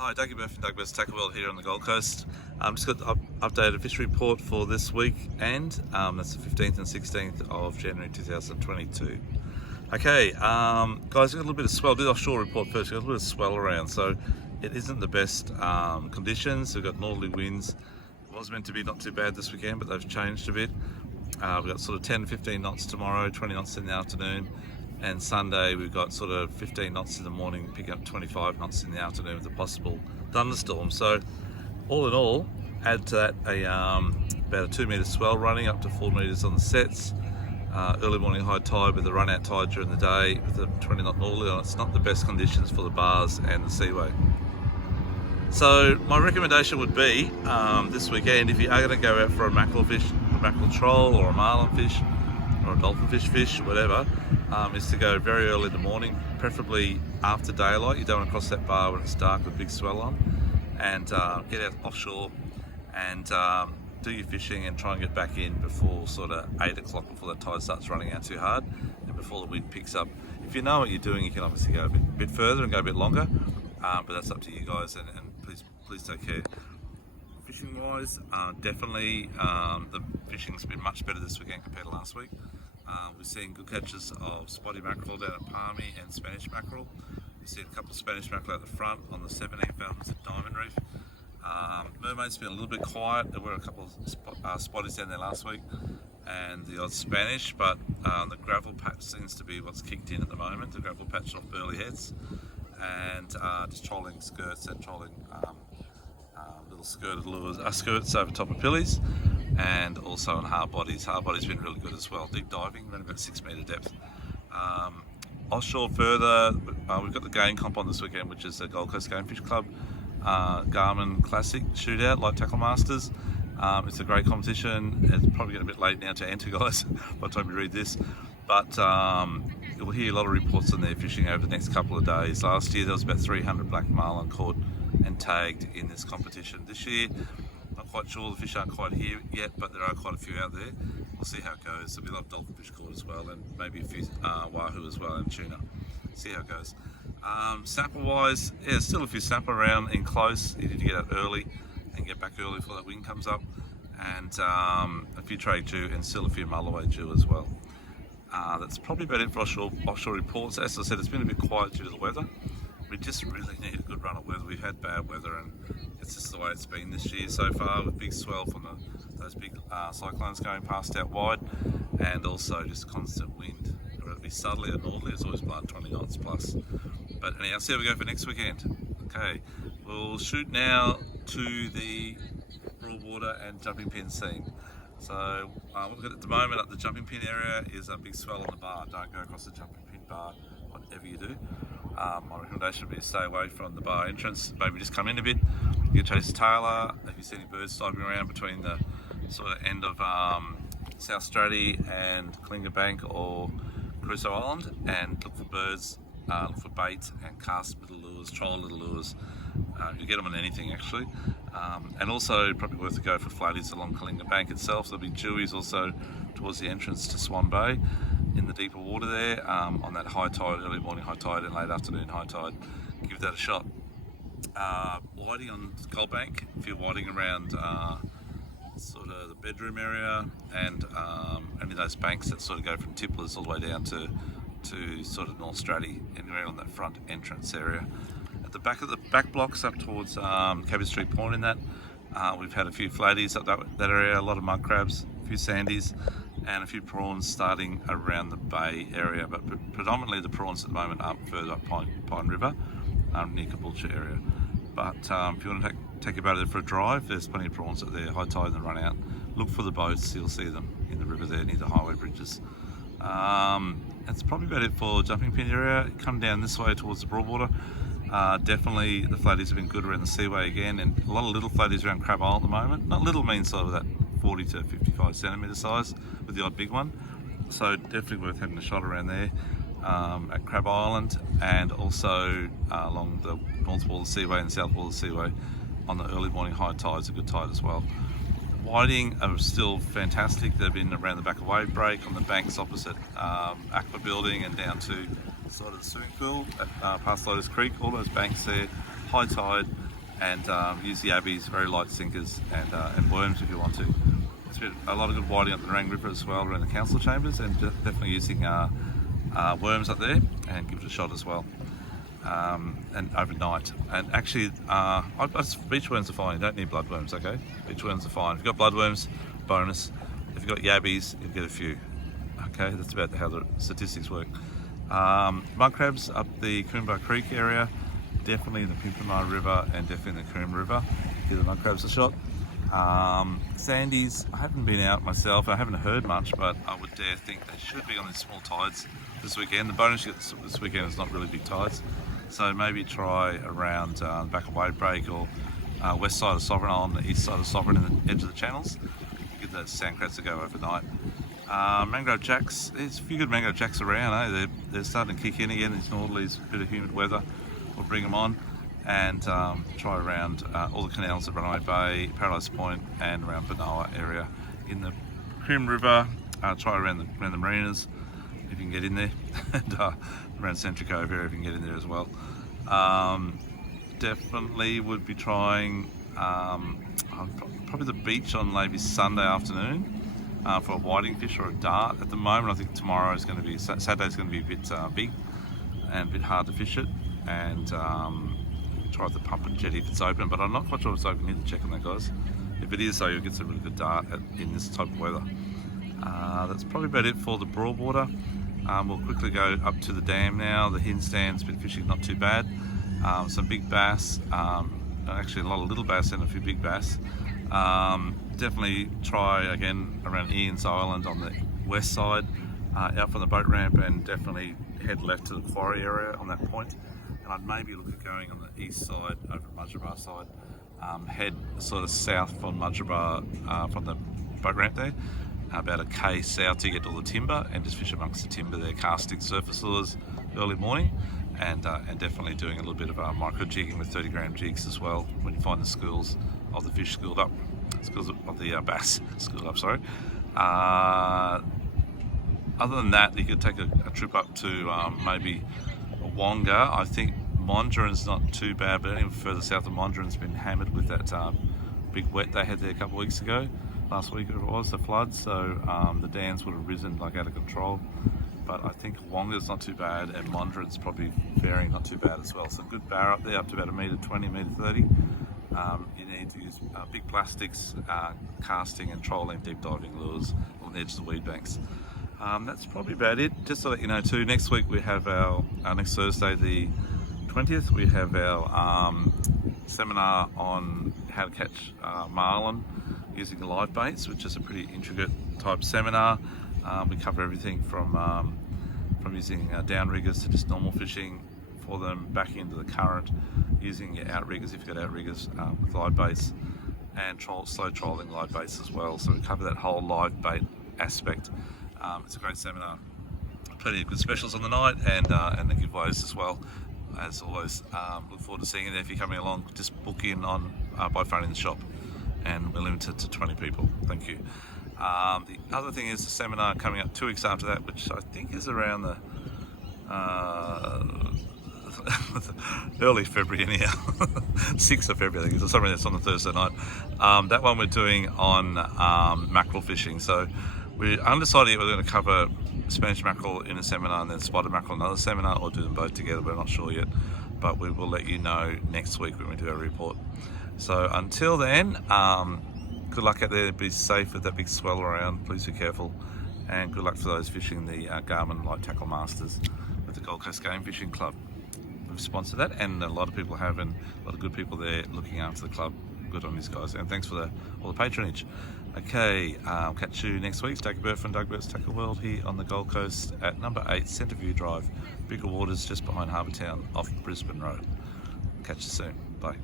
Hi, Dougie Burr from Douglas Tackle World here on the Gold Coast. Just got the updated fish report for this week, and that's the 15th and 16th of January 2022. Okay, guys, we've got a little bit of swell. Do the offshore report first. We've got a little bit of swell around, so it isn't the best conditions. We've got northerly winds. It was meant to be not too bad this weekend, but they've changed a bit. We've got sort of 10 to 15 knots tomorrow, 20 knots in the afternoon. And Sunday we've got sort of 15 knots in the morning, picking up 25 knots in the afternoon with a possible thunderstorm. So all in all, add to that about a 2 metre swell running up to 4 metres on the sets. Early morning high tide with a run out tide during the day with a 20 knot northerly on. It's not the best conditions for the bars and the seaway. So my recommendation would be this weekend, if you are going to go out for a mackerel fish, a mackerel troll or a marlin fish or a dolphin fish, whatever, is to go very early in the morning, preferably after daylight. You don't want to cross that bar when it's dark with big swell on, and get out offshore and do your fishing and try and get back in before sort of 8 o'clock, before the tide starts running out too hard and before the wind picks up. If you know what you're doing, you can obviously go a bit further and go a bit longer, but that's up to you guys, and please take care. Fishing wise, definitely the fishing's been much better this weekend compared to last week. We're seeing good catches of spotty mackerel down at Palmy and Spanish mackerel. We've seen a couple of Spanish mackerel at the front on the 17 fathoms at Diamond Reef. Mermaid's been a little bit quiet. There were a couple of spotties down there last week and the odd Spanish, but the gravel patch seems to be what's kicked in at the moment. The gravel patch off burley heads, and just trolling skirts and trolling little skirted lures, skirts over top of pillies, and also on hard bodies. Hard bodies been really good as well. Deep diving, around about 6 metre depth. Offshore further, we've got the game comp on this weekend, which is the Gold Coast Game Fish Club Garmin Classic Shootout, Light Tackle Masters. It's a great competition. It's probably getting a bit late now to enter, guys, by the time you read this. But you'll hear a lot of reports on their fishing over the next couple of days. Last year there was about 300 black marlin caught and tagged in this competition. This year, not quite sure, the fish aren't quite here yet, but there are quite a few out there. We'll see how it goes. There'll be a lot of dolphin fish caught as well, and maybe a few wahoo as well, and tuna. See how it goes. Snapper wise, yeah, still a few snapper around in close. You need to get out early and get back early before that wind comes up, and a few trade Jew and still a few mulloway Jew as well. That's probably about it for offshore reports. As I said, it's been a bit quiet due to the weather. We just really need a good run of weather. We've had bad weather, and it's just the way it's been this year so far, with big swell from those big cyclones going past out wide, and also just constant wind. Whether it be southerly or northerly, it's always blowing 20 knots plus. But anyhow, see how we go for next weekend. Okay, we'll shoot now to the Broadwater and jumping pin scene. So what we've got at the moment at the jumping pin area is a big swell on the bar. Don't go across the jumping pin bar, whatever you do. My recommendation would be to stay away from the bar entrance. Maybe just come in a bit. You can chase Taylor. If you see any birds diving around between the sort of end of South Stratty and Kalinga Bank or Crusoe Island, and look for birds, look for bait, and cast little lures, troll little lures. You get them on anything actually. And also probably worth a go for flatties along Kalinga Bank itself. There'll be jewies also towards the entrance to Swan Bay in the deeper water there, on that high tide, early morning high tide and late afternoon high tide. Give that a shot. Whiting on Cold Bank, if you're whiting around sort of the bedroom area, and any of those banks that sort of go from Tipplers all the way down to sort of North Stratty, anywhere on that front entrance area. At the back of the back blocks up towards Cabbage Street Point in that, we've had a few flatties up that area, a lot of mud crabs, a few sandies, and a few prawns starting around the bay area, but predominantly the prawns at the moment up further up Pine River, near Caboolture area. But if you want to take your boat there for a drive, there's plenty of prawns up there, high tide and the run out. Look for the boats, you'll see them in the river there near the highway bridges. That's probably about it for jumping pin area. Come down this way towards the Broadwater. Definitely the flatties have been good around the seaway again, and a lot of little flatties around Crab Isle at the moment. Not little means sort of that 40 to 55 centimetre size with the odd big one. So definitely worth having a shot around there at Crab Island, and also along the north wall of the seaway and south wall of the seaway on the early morning high tides, a good tide as well. Whiting are still fantastic. They've been around the back of Wave Break, on the banks opposite Aqua Building, and down to the side of the swimming pool at past Lotus Creek. All those banks there, high tide, and use the yabbies, very light sinkers, and worms if you want to. There's a lot of good whiting up the Narang River as well around the council chambers, and definitely using worms up there, and give it a shot as well. And overnight. And actually, beach worms are fine. You don't need bloodworms, okay? Beach worms are fine. If you've got bloodworms, bonus. If you've got yabbies, you'll get a few. Okay, that's about how the statistics work. Mud crabs up the Coomba Creek area, definitely in the Pimpernel River and definitely in the Coombe River. Give the mud crabs a shot. Sandies, I haven't been out myself. I haven't heard much, but I would dare think they should be on these small tides this weekend. The bonus this weekend is not really big tides, so maybe try around the back of Wave Break or west side of Sovereign Island, the east side of Sovereign, in the edge of the channels. Give those sandcrats a go overnight. Mangrove Jacks, there's a few good Mangrove Jacks around, eh? They're starting to kick in again, these northerlies, a bit of humid weather will bring them on. And try around all the canals at Runaway Bay, Paradise Point, and around Benoa area. In the Coombe River, try around the marinas if you can get in there, and around Central Cove area if you can get in there as well. Definitely would be trying probably the beach on maybe Sunday afternoon for a whiting fish or a dart. At the moment, I think tomorrow is going to be, Saturday's going to be a bit big and a bit hard to fish it, and try the pump and jetty if it's open, but I'm not quite sure if it's open. Need to check on that, guys. If it is, so you'll get some really good dart in this type of weather. That's probably about it for the Broadwater. We'll quickly go up to the dam now. The hin stand's been fishing not too bad. Some big bass, actually a lot of little bass and a few big bass. Definitely try again around Ian's Island on the west side, out from the boat ramp, and definitely head left to the quarry area on that point. And I'd maybe look at going on the east side over Mudgeeraba side, head sort of south from Mudgeeraba, from the boat ramp there, about a K south to get to all the timber, and just fish amongst the timber there, casting surface lures early morning, and definitely doing a little bit of micro jigging with 30-gram jigs as well when you find the schools of the fish schools of the bass schooled up, sorry. Other than that, you could take a trip up to maybe Wonga. I think Mondrian's not too bad, but even further south of Mondrian's been hammered with that big wet they had there a couple of weeks ago. Last week it was the flood, so the dams would have risen like out of control. But I think Wonga's not too bad, and Mondrian's probably faring not too bad as well. Some good bar up there, up to about $1.20, $1.30. You need to use big plastics, casting and trolling, deep diving lures on the edge of the weed banks. That's probably about it. Just to let you know too, next week we have our next Thursday the 20th, we have our seminar on how to catch marlin using live baits, which is a pretty intricate type seminar. We cover everything from using downriggers to just normal fishing for them, back into the current, using your outriggers if you've got outriggers with live baits, and slow trolling live baits as well. So we cover that whole live bait aspect. It's a great seminar. Plenty of good specials on the night, and the giveaways as well. As always, look forward to seeing you there. If you're coming along, just book in on by phoning the shop, and we're limited to 20 people. Thank you. The other thing is the seminar coming up 2 weeks after that, which I think is around the early February anyhow, 6th of February I think, or something that's on the Thursday night. That one we're doing on mackerel fishing. So we're undecided yet whether we're going to cover Spanish mackerel in a seminar and then spotted mackerel in another seminar, or do them both together. We're not sure yet, but we will let you know next week when we do our report. So until then, good luck out there. Be safe with that big swell around. Please be careful, and good luck for those fishing the Garmin Light Tackle Masters with the Gold Coast Game Fishing Club. We've sponsored that, and a lot of people have, and a lot of good people there looking after the club. Good on these guys, and thanks for all the patronage. Okay, I'll catch you next week. Take a bird from Doug Burt's Tackle World here on the Gold Coast at number 8 Centreview Drive, Bigger Waters, just behind Harbour Town, off Brisbane Road. Catch you soon. Bye.